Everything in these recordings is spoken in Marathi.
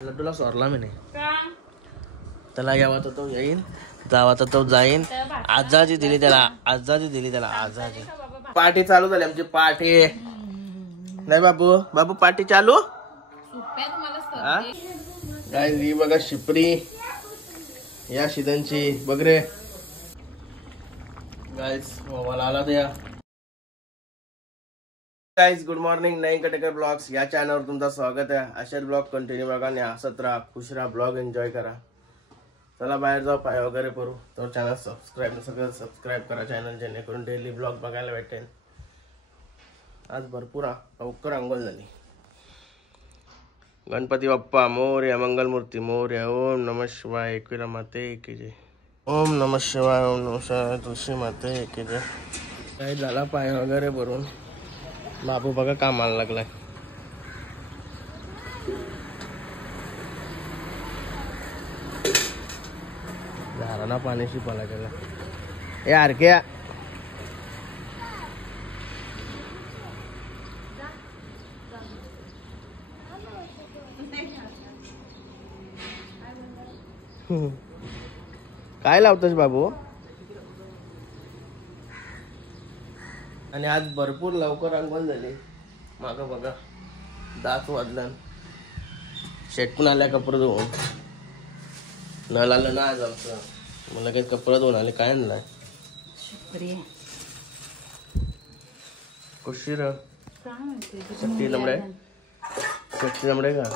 लड्डूला सोडला मी नाही त्याला यावा तर तो येईन जावा तर तो जाईन. आजाची दिली त्याला आजाची पार्टी चालू झाली आमची पार्टी नाही बाबू पार्टी चालू. काय ही बघा शिपरी या शिदनची बघ रे गाइस मोबाईल आला द्या. गाइस गुड मॉर्निंग नईन कटेकर ब्लॉग्स या चॅनलवर तुमचं स्वागत आहे. अशाच ब्लॉग कंटिन्यू बघा आणि हसत राहा खुश राहा ब्लॉग एन्जॉय करा. चला बाहेर जाऊ पाय वगैरे करू तर चॅनल सबस्क्राईब करा चॅनल जेणेकरून डेली ब्लॉग बघायला भेटेल. आज भरपूर लवकर अंघोळ झाली. गणपती बाप्पा मोरया मंगलमूर्ती मोरया. ओम नमः शिवाय एकविरा माते की जय. ओम नमः शिवाय ओम नमः शिवाय तुळशी माते की जय. काय झाला पाय वगैरे भरून बाबू बघा कामाला लागलाय. झाडांना पाणी शिपायला गेला. ए आरक्या काय लावतोस बाबू. आणि आज भरपूर लवकर अंघोळ झाली. माग बघा 10 वाजलं शेटकून आल्या कपडे धुवून. नळ आलं ना आज आमचं मला काही कपडे धुवून आले. काय आणलाय कुशीर शक्ती लमडे का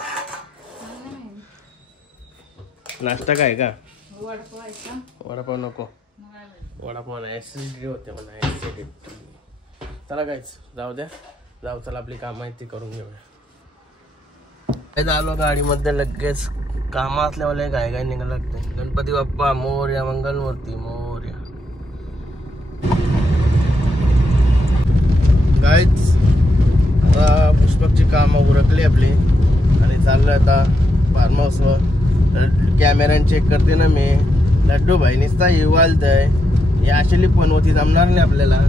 नाश्ता काय का वडापाव नको वडापाव ऍसिडिटी होते मला ऍसिडिटी. चला काहीच जाऊ द्या जाऊ चला आपली कामं आहेत ती करून घेऊया. आलो गाडीमध्ये लगेच काम असल्यावर काय निघायला लागते. गणपती बाप्पा मोरया मंगलमूर्ती मोरया. काहीच आता पुष्पकची कामं उरकली आपली आणि चाललोय आता फार्म हाऊसवर. कॅमेरा चेक करते ना मी. लड्डू भाई निसता येवालतय या अशी पण होती जमणार नाही आपल्याला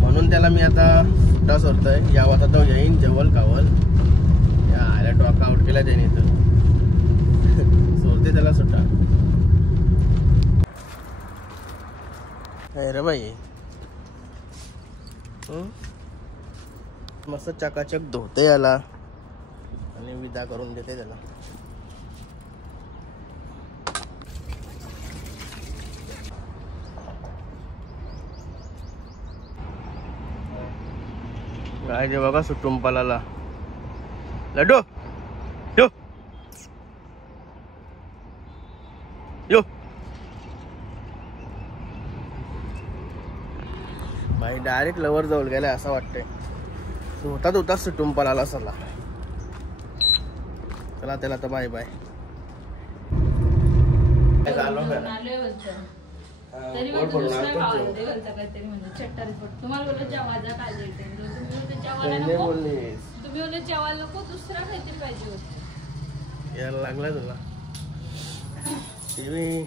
म्हणून त्याला मी आता सुट्टा सोडतोय. यावा तर तो येईन जेवल खावल या डॉक आउट केला त्याने तर सोडते त्याला सुट्टा. रे बाई मस्त चकाचक धुते याला आणि विदा करून देते त्याला. काय जे बघा सुटून पालाला लड्डू यो यो भाई डायरेक्ट लवर जवळ गेलाय असं वाटतंय. होता सुटून पालाला चला चला त्याला तर बाय बाय. यायला लागलाय तुला टीव्ही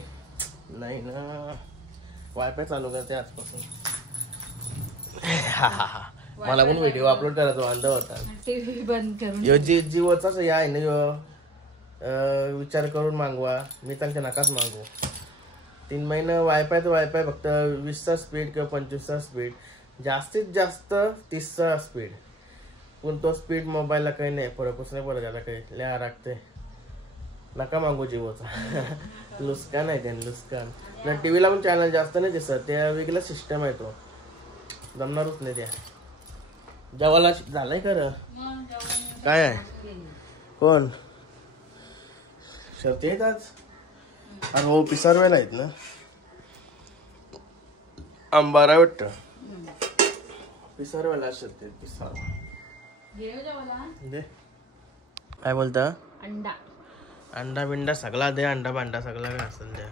नाही ना वायफाय चालू करते आजपासून. मला पण व्हिडिओ अपलोड करायचा वांदा होता. टीव्ही बंद करून जिओचाच या आहे ना विचार करून मागवा. मी त्यांच्या नकाच मागू. 3 महिने वायफाय तर वायफाय फक्त 20चा स्पीड किंवा 25चा स्पीड जास्तीत जास्त 30चा स्पीड. पण तो स्पीड मोबाईलला काही नाही फरकच नाही पडत. आता काही लिहा लागते नका मागू जिओचा. लुस्कान आहे त्याने लुस्कान. ना टीव्हीला पण चॅनल जास्त नाही दिसत. त्या वेगळा सिस्टम आहे तो जमणारच नाही. त्या जेवायला झालाय खरं काय आहे कोण शर्ती आहेत आज. आणि हो पिसारवायला आहेत ना अंबारा वाटत पिसारवायला शर्ती पिसार. दे काय बोलता अंडा बिंडा सगळा दे. अंडा बांडा सगळा काय असेल द्या.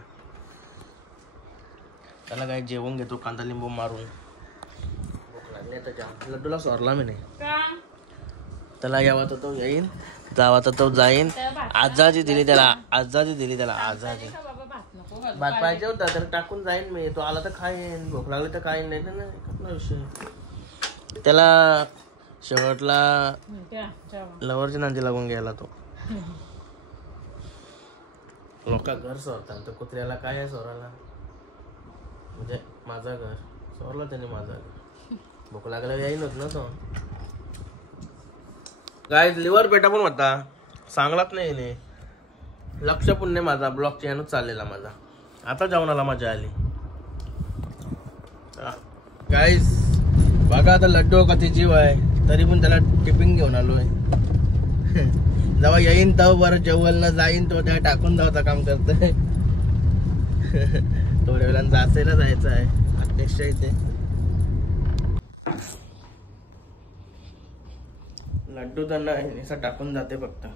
त्याला काय जेवण घेतो कांदा लिंबू मारून. भूक लागली आता जाम. लड्डूला सोडला मी नाही त्याला यावा तर तो येईन जावा तर तो जाईन. आजाची दिली त्याला आजाची भात पाहिजे होता तर टाकून जाईन मी. तो आला तर खाईन भूक लागली तर खाईन नाही तर नाही विषय. त्याला शेवटला लवरची नांदी लागून गेला तो. लोक घर सोडतात तर कुत्र्याला काय आहे सोराला. म्हणजे माझं घर सोडलं त्याने माझं घर. भूक लागलं येईनच ना तो. गाईज लिव्हर पेटा पण होता सांगलाच नाही. लक्ष पुण्य माझा ब्लॉग चॅनल चाललेला माझा. आता जेवणाला मजा आली. गाईज बघा आता लड्डू कधी जीव आहे तरी पण त्याला टिफिन घेऊन आलोय. जेव्हा येईन तेव्हा बरं जेवल ना जाईन तो त्या टाकून जायचं काम करतोय. थोड्या वेळानं जासेला जायचं आहे अध्यक्ष इथे. लड्डू त्यांना असं टाकून जाते फक्त.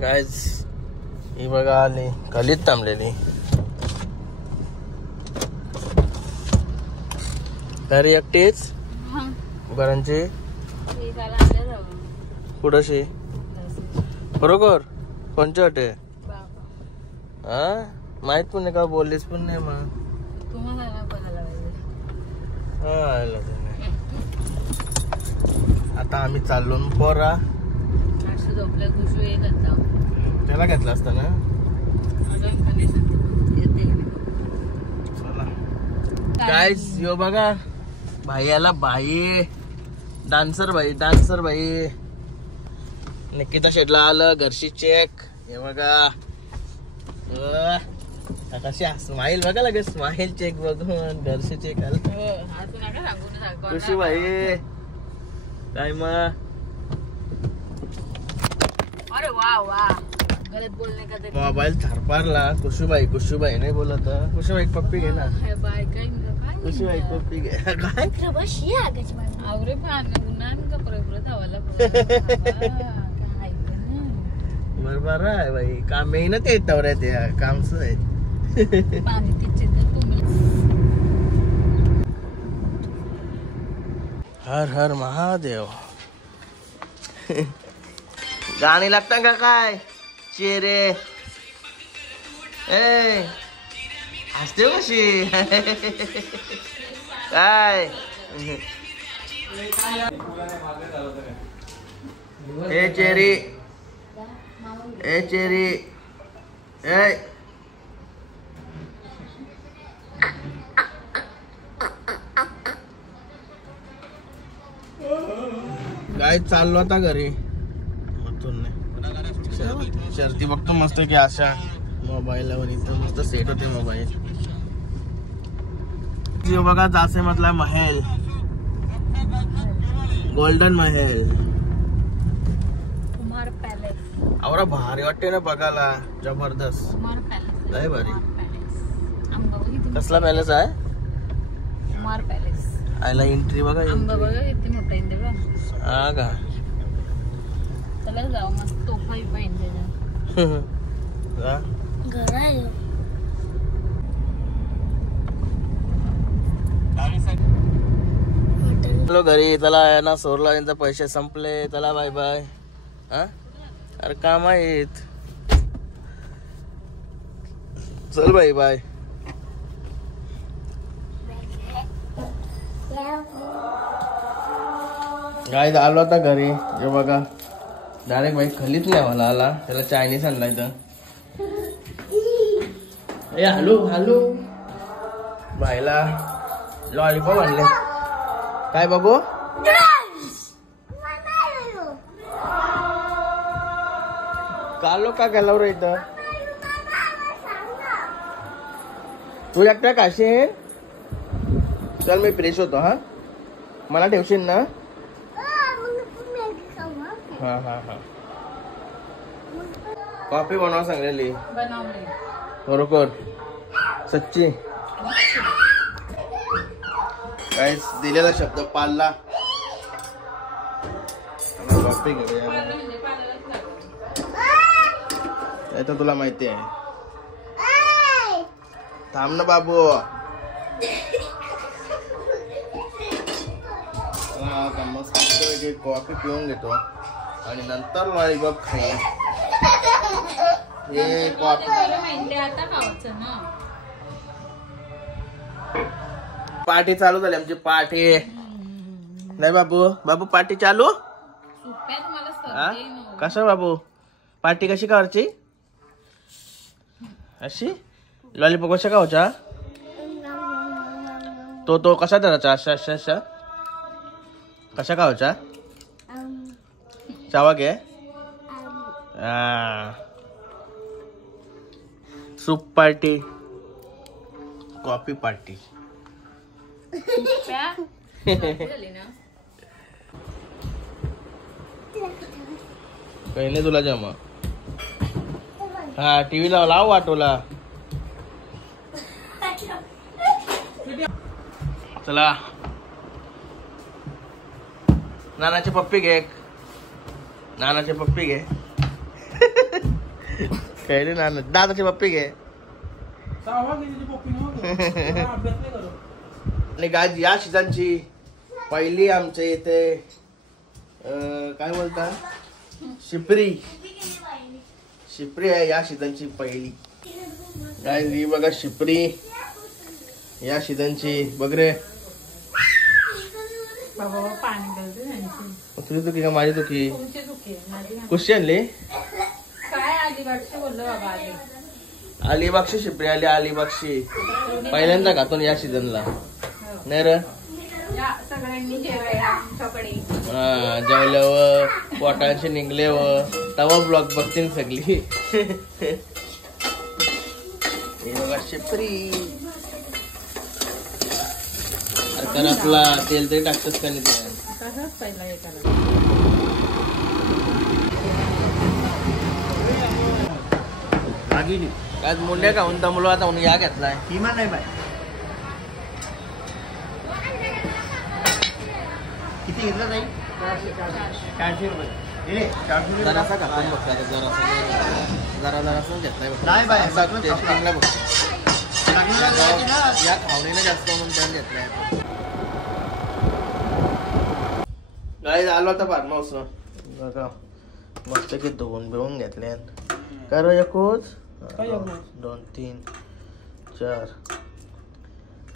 गाईज ही बघा आली खालीच थांबलेली. घरी एकटीच बरांची कुठशी बरोबर कोणच्या वाटे. हा माहित पण नाही का बोललीस पण नाही मग. आता आम्ही चाललो पोरा. त्याला घेतला असता ना. गाईस यो बघा भाई आला. भाई डान्सर भाई निकिता शेडला आलं. घरशी चेक हे बघा. कशी स्माईल बघा लगे. स्माईल चेक बघून घरशी चेक आलं. खुशी भाई काय मग. अरे वाह वाह गलत बोलने का तरीका. मोबाईल थारपारला. कुशूबाई नाही बोलत. कुशूबाई पप्पी घे ना. कुशूबाई पप्पी घे. काय आवरे फान उन्हान कपडे धावायला बरोबर आहे भाई. काम मेहनत येत रे त्या कामच आहे. हर हर महादेव. गाणी लागतात का काय चेहरे. ए हसते कशी काय. ए चेरी ए काय चाललो आता घरी. शर्ती बघतो मस्त की अशा मोबाईलवर इथं मस्त सेट होते मोबाईल. बघा जासे मधला महल गोल्डन महल. कुमार पॅलेस आवरा भारी वाटते ना बघायला. जबरदस्त कुमार पॅलेस लय भारी. आंबा कसला पॅलेस आहे. कुमार पॅलेस. आयला एंट्री बघा. आंबा बघा किती मोठा इंदे बघा. हा का. चला जाऊ मस्त तोफा पाहिजे. घर आहे हॅलो घरी. त्याला ना सोरला त्यांचे पैसे संपले. त्याला बाय बाय. हा अरे काम आहेत. चल बाय बाय. गाईज आलो आता घरी. हे बघा डायरेक्ट बाईक खालीच लावायला आला. त्याला चायनीज आणला इथं. ए हॅलो भाईला लॉलीपॉप आणले. काय बघू कालो का गेला रे इथं. तू एकटा काशीन. चल मी फ्रेश होतो. हा मला ठेवशील ना. हा हा हा कॉफी बनवा सांगलेली. बरोबर सच्ची. काय दिलेला शब्द पाळला. कॉफी घेऊया. तर तुला माहिती आहे. थांब ना बाबू. मस्त कॉफी पिऊन घेतो आणि नंतर लॉलीपॉप खाईन. हे कॉफी पार्टी चालू झाली आमची. पार्टी नाही बाबू. बाबू पार्टी चालू. कसं बाबू पार्टी कशी खावायची अशी लॉलीपॉप कशा खावच्या तो कसा धरायचा अशा अशा अशा कशा खावच्या चावा घे सूप पार्टी कॉफी पार्टी काही नाही तुला जमा हा टीव्ही लाव वाटोला चला नानाचे पप्पी घे नानाचे पप्पी घे काही नाही नाना दादाचे पप्पी घे आणि गाज या सीझनची पहिली आमच्या इथे काय बोलता शिपरी आहे या सीझनची पहिली काय ही बघा शिपरी या सीझनची बघ रे तुझी दुखी का माझी दुखी कुशी आणली अलिबागची शिपरी आली अलिबागची पहिल्यांदा खातो या सीझनला नाही रे हा जेवल्यावर पोटाचे निघले व तवा ब्लॉग बघतील सगळी हे बघा शिपरी तर आपला तेल तरी टाकतोच का नाही काय मुंड्या खाऊन दमलो आता म्हणून या घेतलाय किमान नाही बाय किती घेतला नाही 400 रुपये जरासा घालून बघता जरासा घेतलाय टेस्टिंगला बघ या खावणीने जास्त म्हणून त्याने घेतलाय गाईज आलो आता फार्म हाऊस बघा मस्त की धुवून बिवून घेतले कर एकूच 2 3 4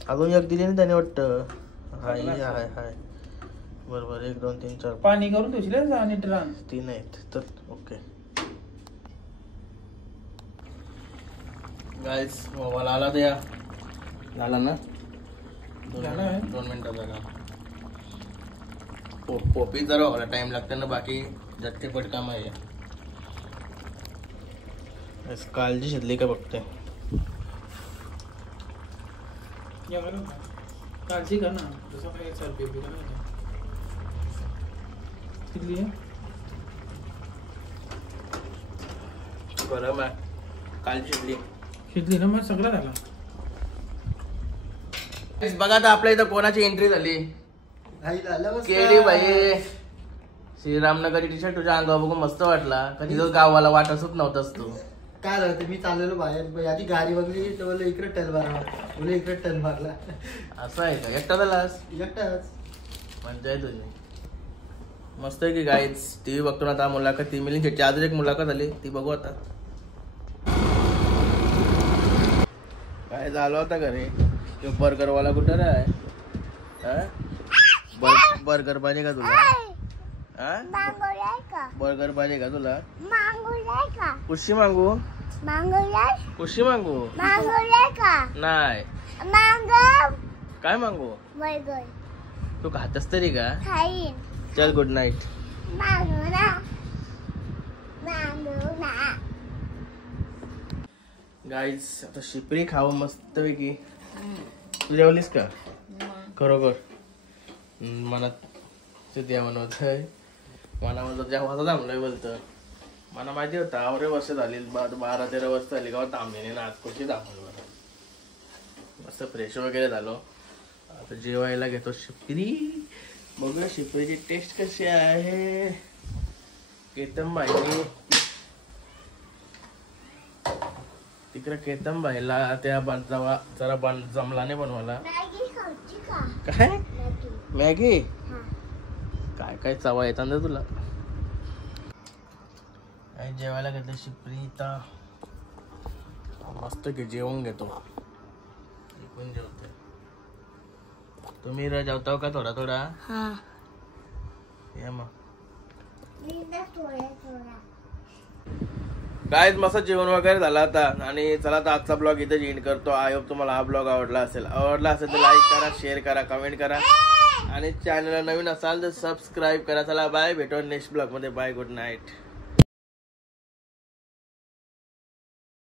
अजून एक दिली ना त्याने वाटतं हाय हाय हाय बरोबर 1 2 3 4 पाणी करून ठेवशील आणि ड्राम 3 आहेत तर ओके गाईज मोबाईल आला द्या झाला ना 2 मिनिटाचा का पोपी जरा होला टाइम लागते ना बाकी झटपट काम आहे काळजी शिजली का बघते काळजी कर ना जसं काय चाल बेबी किती बरं मग काळजी शिजली ना मग सगळं झाला बघा आता आपल्या इथं कोणाची एंट्री झाली केडी भाई श्रीरामनगरी टी शर्ट तुझ्या अंगावर बघून मस्त वाटला कधी तो गावाला वाटतच नव्हतास तू काय राहते मी चाललेलो बाहेर आधी गाडी बघली तर इकडे टल मारला बोले इकडे टल मारला असं आहे का एकटा झालास एकटाच म्हणजे तुझी मस्त आहे की गाईज टीव्ही बघतो ना आता मुलाखत ती मिलिंद शेट्टी अजून एक मुलाखत आली ती बघू आता काय झालं होता घरी तो बर्गरवाला कुठं आहे बर्गर पाहिजे का तुला बर्गर पाहिजे का तुला कुशी मागू कुशी मागू नाही काय मागू तू खातस तरी का चल गुड नाईट गाईज आता शिपरी खाऊ मस्त पैकी तू जेवलीस का खरोखर मनात द्या म्हणत मला म्हणतो जेव्हा थांबलोय बोलतं मला माहिती होतं आवरे वर्ष झाली 12-13 वर्ष झाली का थांबलेली ना आज कशी थांबलो मस्त फ्रेश वगैरे झालो आता जेवायला घेतो शिपरी बघूया शिपरीची टेस्ट कशी आहे केतन भाईनी तिकडे केतन भाईला त्या जरा जमला नाही बनवायला काय मॅगी काय काय चवा येतात ना तुला जेवायला घेतलं शिपरी तर मस्त की जेवून घेतो इकडून जेवते तुम्ही जेवताव का थोडा थोडा या मग गाईज मस्त जेवण वगैरे झालं आता आणि चला तर आजचा ब्लॉग इथे एंड करतो. आय होप तुम्हाला हा ब्लॉग आवडला असेल तर लाईक करा, शेअर करा, कमेंट करा आणि चॅनलला नवीन असाल तर सबस्क्राईब करा. चला बाय, भेटू नेक्स्ट ब्लॉग मध्ये. Bye, good night.